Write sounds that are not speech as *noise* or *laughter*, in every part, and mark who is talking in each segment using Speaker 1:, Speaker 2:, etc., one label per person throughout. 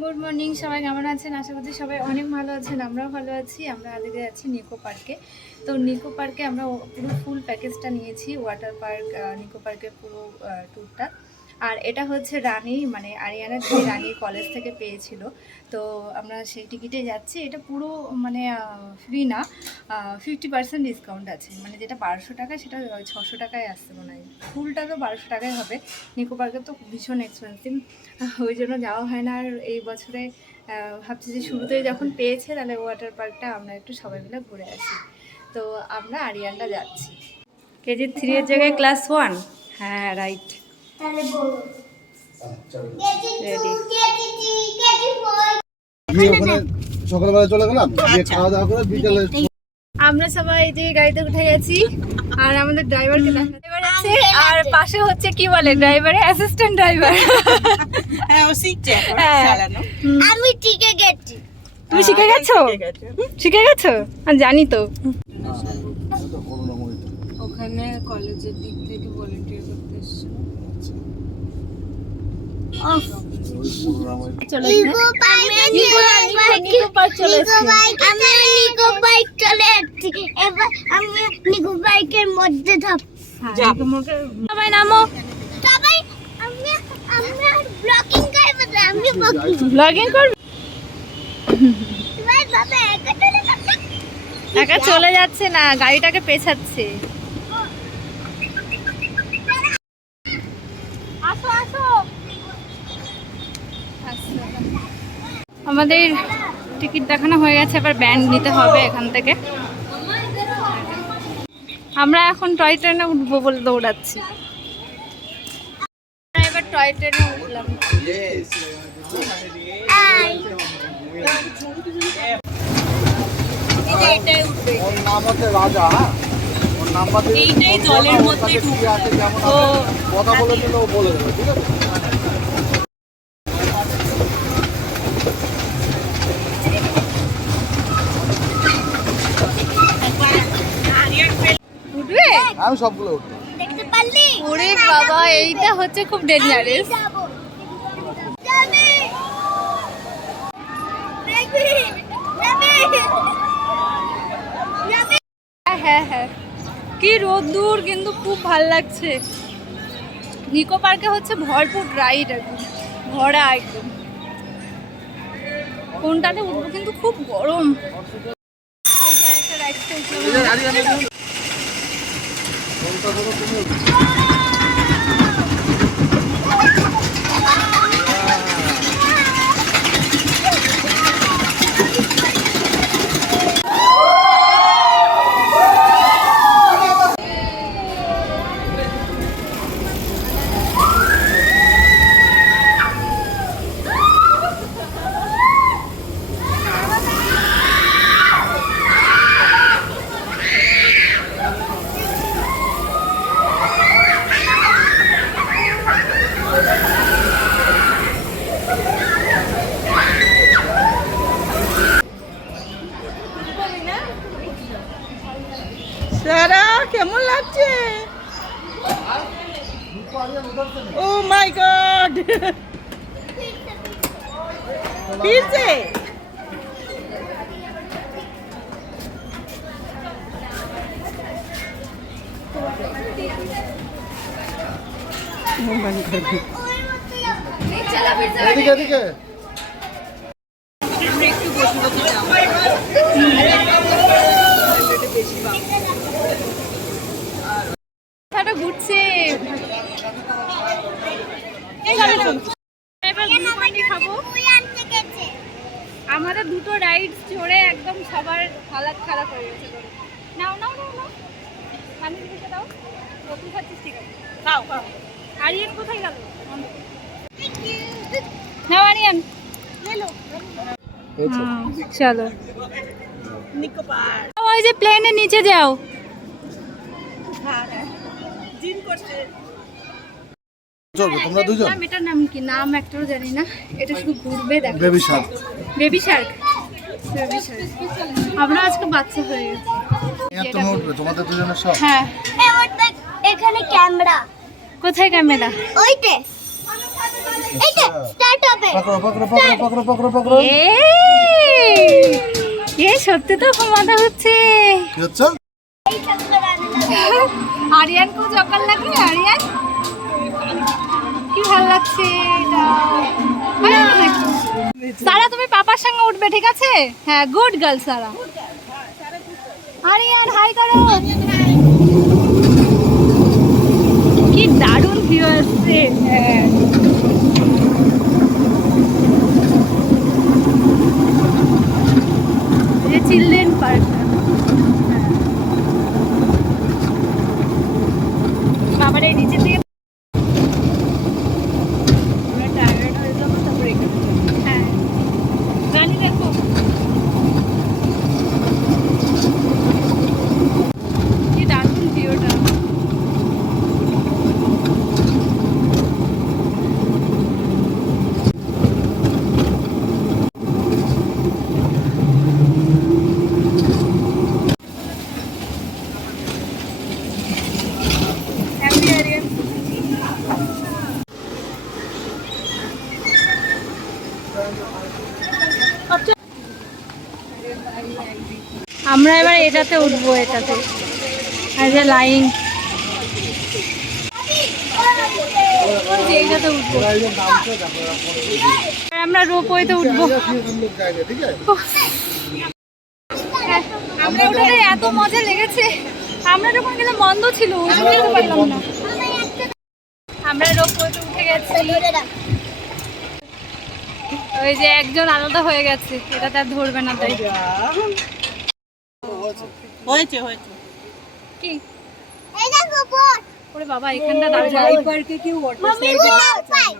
Speaker 1: Good morning সবাই কেমন আছেন? আশা করছি সবাই অনেক ভালো আছেন, আমরাও ভালো আছি। আমরা আজকে আছি নিকো পার্কে তো নিকো পার্কে আমরা পুরো ফুল প্যাকেজটা নিয়েছি ওয়াটার পার্ক নিকো পার্কের পুরো ট্যুরটা আর এটা হচ্ছে রানী মানে আরিয়ানা যে রানী কলেজ থেকে পেয়েছিল। তো আমরা সেই টিকিটে যাচ্ছি। এটা পুরো মানে ফ্রি না ফিফটি পার্সেন্ট ডিসকাউন্ট আছে। মানে যেটা বারোশো টাকা, সেটা ছশো টাকায় আসছে মনে হয়। ফুলটা তো বারোশো টাকায় হবে। নিকো পার্কে তো ভীষণ এক্সপেন্সিভ ওই জন্য যাওয়া হয় না। আর এই বছরে ভাবছি যে শুরুতেই যখন পেয়েছে, তাহলে ওয়াটার পার্কটা আমরা একটু সবাই মিলে ঘুরে আসি। তো আমরা আরিয়ানটা যাচ্ছি। কেজি থ্রি এর জায়গায় ক্লাস ওয়ান হ্যাঁ রাইট
Speaker 2: তাহলে বলো।
Speaker 1: রেডি
Speaker 3: গিয়ে ওখানে সকালবেলা চলে গেলাম খাওয়া দাওয়া করে বিকেলে
Speaker 1: আমরা সবাই এই যে গাড়িতে উঠে গেছি আর আমাদের ড্রাইভারকে ড্রাইভার আছে আর পাশে হচ্ছে কি বলে ড্রাইভারের অ্যাসিস্ট্যান্ট ড্রাইভার
Speaker 4: হ্যাঁ ও শিখছে। চালানো।
Speaker 2: আমি ঠিকই গেছি।
Speaker 1: তুমি শিখে গেছো?
Speaker 4: শিখে
Speaker 1: শিখে গেছো? আর জানি তো
Speaker 3: করুণাময়ী
Speaker 4: ওখানে কলেজের দিক থেকে ভলেন্টিয়ার করতে এসেছিল
Speaker 3: ওই করুণাময়ী
Speaker 1: চলে
Speaker 2: নিকো বাইক নিকো বাইক
Speaker 1: চলে এসেছি।
Speaker 2: আমি নিকো বাইক চলে যাচ্ছি এবার আমি নিকো বাইকের মধ্যে থাক
Speaker 4: যা।
Speaker 2: একা চলে যাচ্ছে
Speaker 1: না গাড়িটাকে পেছাচ্ছে আসো আসো আমাদের টিকিট দেখানো হয়ে গেছে, এবার ব্যান্ড নিতে হবে এখান থেকে। আমরা এখন টয় ট্রেনে উঠবো বলে দৌড়াচ্ছি। এবার টয় ট্রেনে উঠলাম।
Speaker 4: এইটাই জলের মধ্যে
Speaker 3: কথা বলে দেবে, ঠিক আছে
Speaker 1: উঠবে
Speaker 3: আমি সবগুলো উঠবো।
Speaker 1: ওরে বাবা এইটা হচ্ছে খুব ডেঞ্জারাস
Speaker 2: যাব যাবি দেখবি যাবি যাবি
Speaker 1: হ্যাঁ হ্যাঁ হ্যাঁ। কি রোদ্দুর কিন্তু খুব ভালো লাগছে। নিকো পার্কে হচ্ছে ভরপুর রাইড একদম ভরা একদম। কোনটাতে উঠবো কিন্তু খুব গরম। এই যে আরেকটা রাইড চলছে
Speaker 3: কোনটা তুমি
Speaker 4: সারা কেমন লাগছে ও মাই গড ফিরছে
Speaker 1: আমাদের দুটো রাইড চড়ে একদম সবার হালাত খারাপ হয়ে গেছে নাও নাও নাও নাও। আমি দিকে দাও নতুন খাচ্ছিস ঠিক আছে।
Speaker 4: খাও খাও
Speaker 1: আরিয়ান কোথায় গেল? নাও আরিয়ান। চলো। ওই যে প্লেনের নিচে যাও।
Speaker 4: জিম করছে।
Speaker 3: চলবে তোমরা দুজন?
Speaker 1: এটার নাম কি? নাম একটাও জানি না। এটা শুধু ঘুরবে দেখো।
Speaker 3: Baby shark
Speaker 1: baby shark baby shark আমরা আজকে বাচ্চা হয়ে গেছি।
Speaker 3: তোমাদের দুজনের সব
Speaker 1: হ্যাঁ।
Speaker 2: এ ওর দেখ, এখানে ক্যামেরা।
Speaker 1: কোথায় ক্যামেরা?
Speaker 2: ওইতে এইটা স্টার্ট হবে।
Speaker 3: পকড়ো পকড়ো পকড়ো পকড়ো পকড়ো পকড়ো।
Speaker 1: এই। এই সত্যি তো মজা হচ্ছে।
Speaker 3: কি হচ্ছে?
Speaker 1: আরিয়ান জকাল কি ভালো লাগছে? সারা তুমি পাপার সঙ্গে উঠবে ঠিক আছে? হ্যাঁ good girl Sara. Aryan hi করো। কি দারুণ ভিউ আসছে। হ্যাঁ। চিলড্রেন পার্ক বাবার এই নিচের দিকে আমরা টায়ার্ড হয়ে যাব তারপরে এখানে যাব। হ্যাঁ গাড়ি দেখো কি দারুণ ভিউটা হ্যাপি আরিয়ান আমরা এবার উঠবো এটাতে। আর যে লাইন উঠবো। আর আমরা এত মজা লেগেছে। আমরা যখন বন্ধ ছিল যেতে পারলাম না। আমরা উঠে গেছি। ওই যে একজন আলাদা হয়ে গেছে। এটা তার ধরবে না তাই।
Speaker 4: হয়েছে? হয়েছে
Speaker 1: কি?
Speaker 2: এই দেখো বোট
Speaker 1: ওরে বাবা এখানটা
Speaker 4: এই পার্কে কি ওয়াটার
Speaker 2: নাম পাই।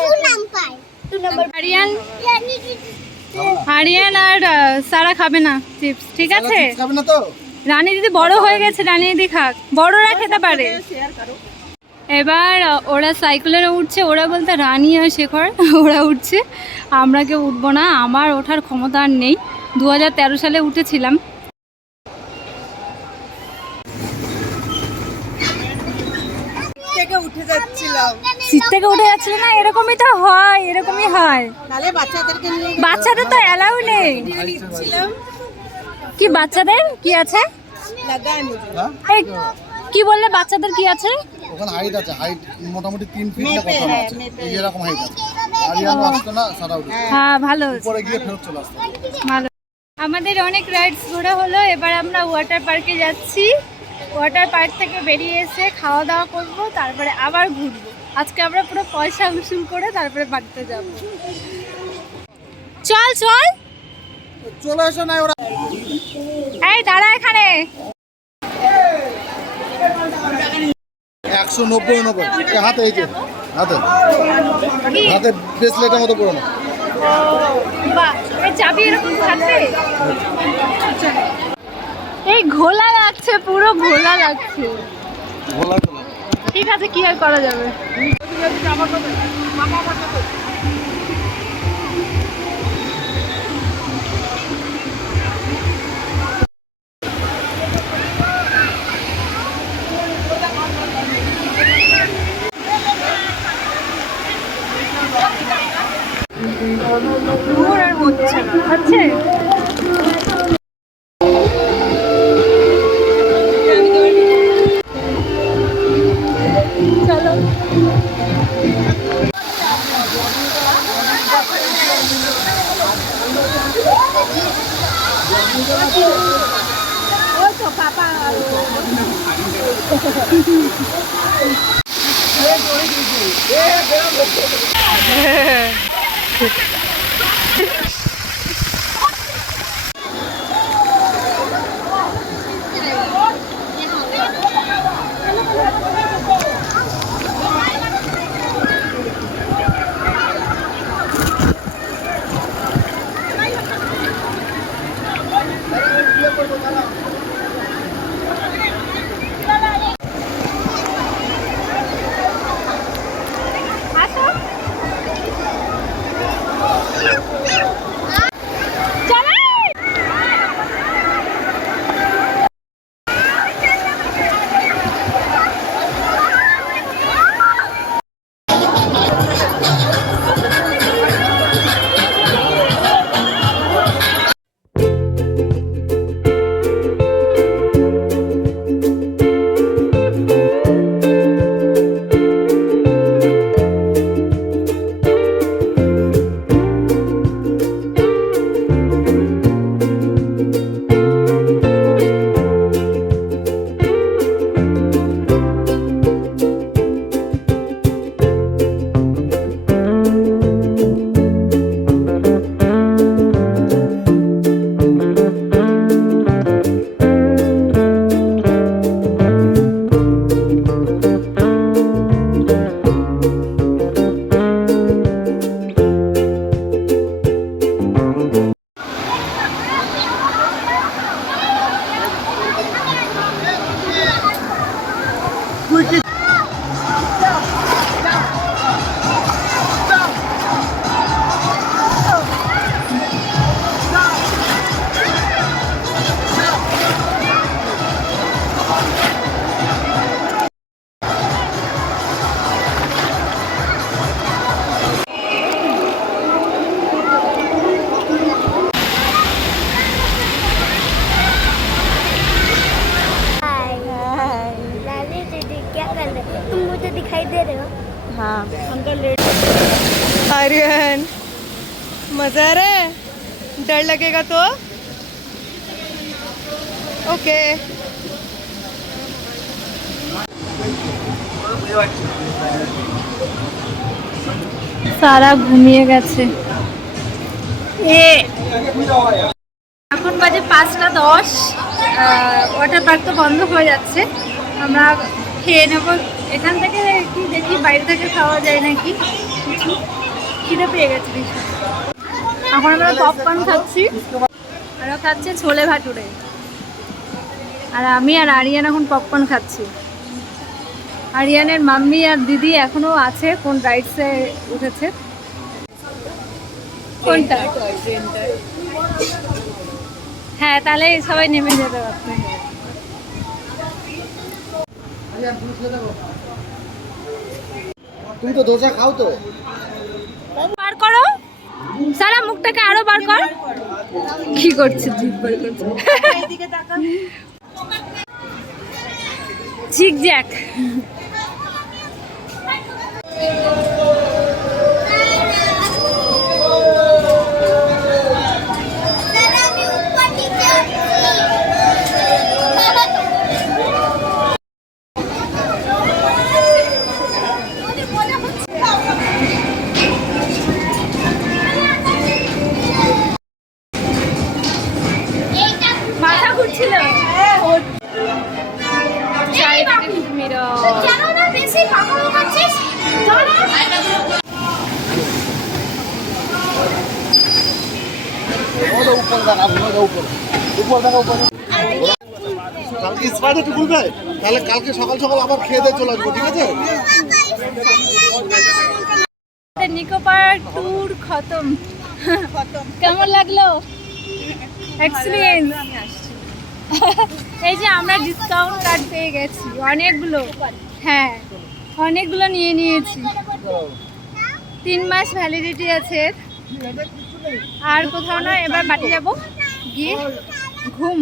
Speaker 2: টু নাম পাই। টু নাম্বার
Speaker 1: আরিয়ান আরিয়ান আর সারা খাবে না চিপস ঠিক আছে?
Speaker 3: খাবে না তো?
Speaker 1: রানী দিদি বড় হয়ে গেছে রানী দিদি খাক। বড়রা খেতে পারে। এবার ওরা সাইকেলের উঠছে। ওরা বলতে রানী আর শেখর *laughs* ওরা উঠছে। আমরা কেউ উঠবো না। আমার ওঠার ক্ষমতা আর নেই। দু হাজার তেরো সালে উঠেছিলাম।
Speaker 4: থেকে উঠে যাচ্ছিলাম।
Speaker 1: সিট থেকে উঠে যাচ্ছিল না? এরকমই তো হয় এরকমই হয়।
Speaker 4: তাহলে বাচ্চাদেরকে নিয়ে
Speaker 1: বাচ্চাদের তো অ্যালাউ নেই। কি বাচ্চাদের? কি আছে?
Speaker 3: হ্যাঁ?
Speaker 1: এই কি বললে বাচ্চাদের কি আছে?
Speaker 3: ওখানে হাইট আছে হাইট মোটামুটি তিন ফিট না
Speaker 4: হ্যাঁ,
Speaker 3: আছে এরকম হাইট আছে। আরিয়ান আসতো না সারা উঠে।
Speaker 1: হ্যাঁ। ভালো
Speaker 3: উপরে গিয়ে ফেরত চলে আসতো
Speaker 1: ভালো। আমাদের অনেক রাইডস ঘোরা হলো এবার আমরা ওয়াটার পার্কে যাচ্ছি। ওয়াটার পার্ক থেকে বেরিয়ে এসে খাওয়া দাওয়া করব তারপরে আবার ঘুরবো। আজকে আমরা পুরো পয়সা উসুল করে তারপরে বাড়িতে যাব। চল চল।
Speaker 3: চলে আসো না ওরা।
Speaker 1: এই দাঁড়া এখানে।
Speaker 3: একশো নব্বই নব্বই হাতে এই যে হাতে। হাতে ব্রেসলেটের মতো পুরোনো
Speaker 1: চাবি এরকম থাকবে? এই ঘোলা লাগছে পুরো ঘোলা লাগছে। ঠিক আছে কি আর করা যাবে?
Speaker 4: আর হচ্ছে না।
Speaker 1: হচ্ছে আসো *laughs* डर लगेगा तो ओके সারা ঘুমিয়ে গেছে এ এখন বাজে পাঁচটা দশ ওয়াটার পার্ক তো বন্ধ হয়ে যাচ্ছে আমরা খেয়ে নেবো এখান থেকে কি দেখি বাইরে থেকে খাওয়া যায় নাকি কিছু খিদে পেয়ে গেছে ভীষণ। এখন আমরা পপকর্ন খাচ্ছি। আর খাচ্ছে ছোলে ভাটুরে। আর আমি আর আরিয়ান এখন পপকর্ন খাচ্ছি। আরিয়ানের মাম্মি আর দিদি এখনও আছে কোন রাইডসে উঠেছে? কোনটা? হ্যাঁ তাহলে সবাই নেমে যেতে পারবে
Speaker 3: তুমি তো দোসা খাও তো?
Speaker 1: সারা মুখটাকে আরও বার কর। কি করছে বার করছে।
Speaker 3: ঠিক খুলবে তাহলে কালকে সকাল সকাল আবার খেয়ে দিয়ে চলে আসব, ঠিক আছে?
Speaker 1: কেমন লাগল? এক্সপিরিয়েন্স এই যে আমরা ডিসকাউন্ট কার্ড পেয়ে গেছি, অনেকগুলো। হ্যাঁ অনেকগুলো নিয়ে নিয়েছি। তিন মাস ভ্যালিডিটি আছে। আর কোথাও না, এবার বাড়ি যাব। গিয়ে ঘুম।